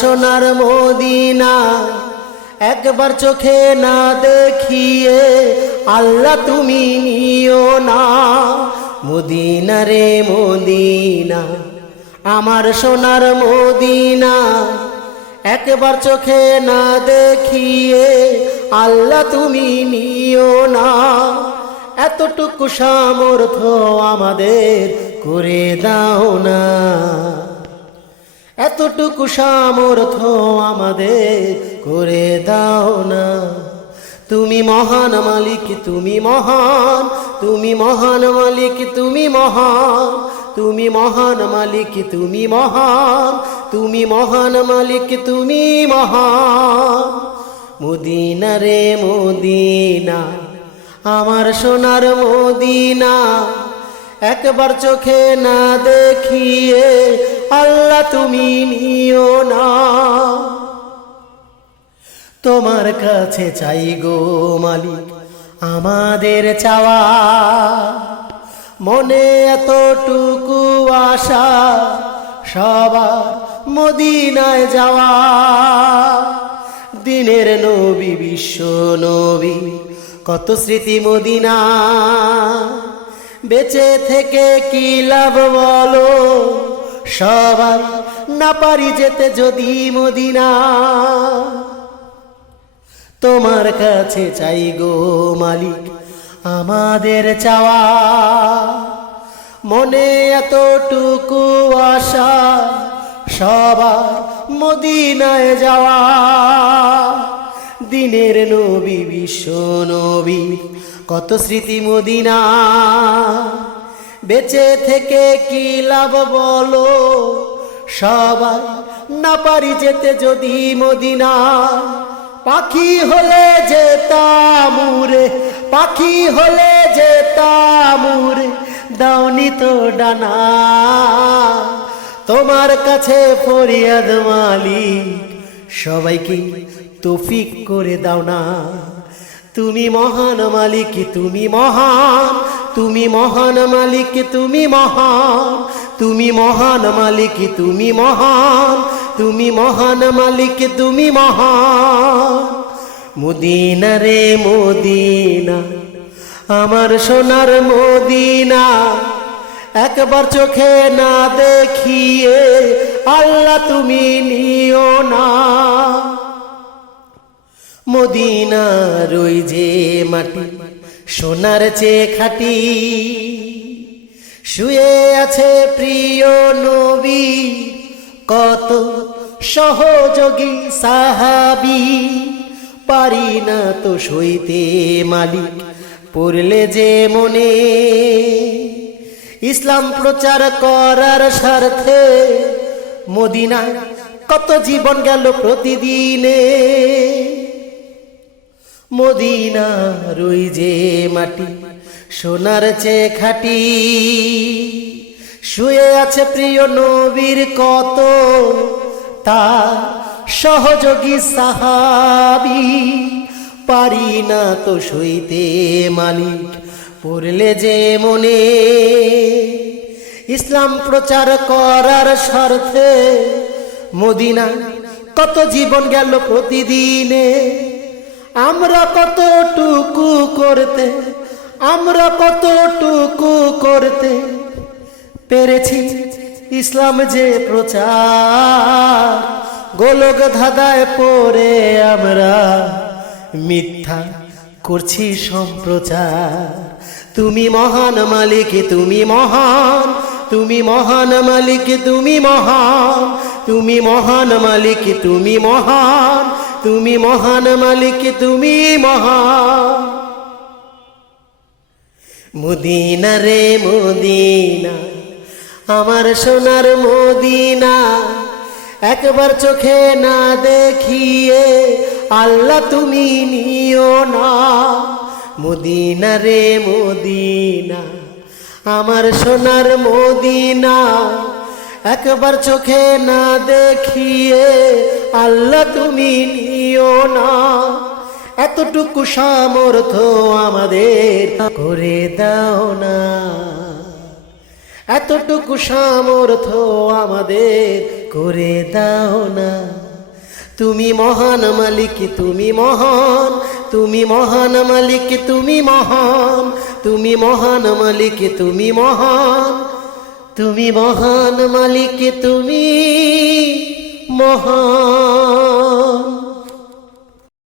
সোনার মদিনা একবার চোখে না দেখিয়ে আল্লাহ তুমি নিও না। মদিনা রে মদিনা, আমার সোনার মদিনা একবার চোখে না দেখিয়ে আল্লাহ তুমি নিও না। এতটুকু সামর্থ্য আমাদের করে দাও না, এতটুকু সামর্থ্য আমাদের করে দাও না। তুমি মহান মালিক, তুমি মহান, তুমি মহান মালিক, তুমি মহান, তুমি মহান মালিক, তুমি মহান, তুমি মহান মালিক, তুমি মহান। মদিনা রে মদিনা, আমার সোনার মদিনা একবার চোখে না দেখিয়ে আল্লাহ তুমি নিও না। তোমার কাছে চাই গো মালিক আমাদের চাওয়া, মনে এতটুকু আশা সবার মদিনায় যাওয়া। দিনের নবী বিশ্ব নবী কত স্মৃতি মদিনা, বেঁচে থেকে কি লাভ বলো, সবাই না পারি যেতে যদি মদিনা। তোমার কাছে চাই গো মালিক আমাদের চাওয়া, মনে এতটুকু আশা সবার মদিনায় যাওয়া। দিনের নবী বিশ্ব নবী কত স্মৃতি মদিনা, বেঁচে থেকে কি লাভ বলো, সবাই না পারি যেতে যদি মদিনা। পাখি হলে যেতাম উড়ে, পাখি হলে যেতাম উড়ে, দাওনি তো ডানা। তোমার কাছে ফরিয়াদ মালিক সবাইকে তৌফিক করে দাও না। তুমি মহান মালিক, তুমি মহান, তুমি মহান মালিক, তুমি মহান, তুমি মহান মালিক, তুমি মহান, তুমি মহান মালিক, তুমি মহান। মদিনা রে মদিনা, আমার সোনার মদিনা একবার চোখে না দেখিয়ে আল্লাহ তুমি নিও না। মদিনার ওই যে মাটি সোনার চেয়ে খাঁটি, শুয়ে আছে প্রিয় নবী কত সহযোগী সাহাবী। পারি না তো সইতে মালিক পড়লে যে মনে, ইসলাম প্রচার করার স্বার্থে মদিনায় কত জীবন গেল প্রতিদিনে। মদিনার ওই যে মাটি সোনার চেয়ে খাঁটি, শুয়ে আছে প্রিয় নবীর কত তার সহযোগী সাহাবী। পারি না তো সইতে মালিক পড়লে যে মনে, ইসলাম প্রচার করার স্বার্থে মদিনা কত জীবন গেল প্রতিদিনে। আমরা কতটুকু করতে, আমরা কতটুকু করতে পেরেছি ইসলাম যে প্রচার। গোলক ধাঁধায় পড়ে আমরা মিথ্যা করছি সম্প্রচার। তুমি মহান মালিক, তুমি মহান, তুমি মহান মালিক, তুমি মহান, তুমি মহান মালিক, তুমি মহান, তুমি মহান মালিক, তুমি মহান। মদিনা রে মদিনা, আমার সোনার মদিনা একবার চোখে না দেখিয়ে আল্লাহ তুমি নিও না। মদিনা রে মদিনা, আমার সোনার মদিনা একবার চোখে না দেখিয়ে আল্লাহ তুমি নিও না। এতটুকু সামর্থ্য আমাদের করে দাও না, এতটুকু সামর্থ্য আমাদের করে দাও না। তুমি মহান মালিক, তুমি মহান, তুমি মহান মালিক, তুমি মহান, তুমি মহান মালিক, তুমি মহান, তুমি মহান মালিক, তুমি মহান।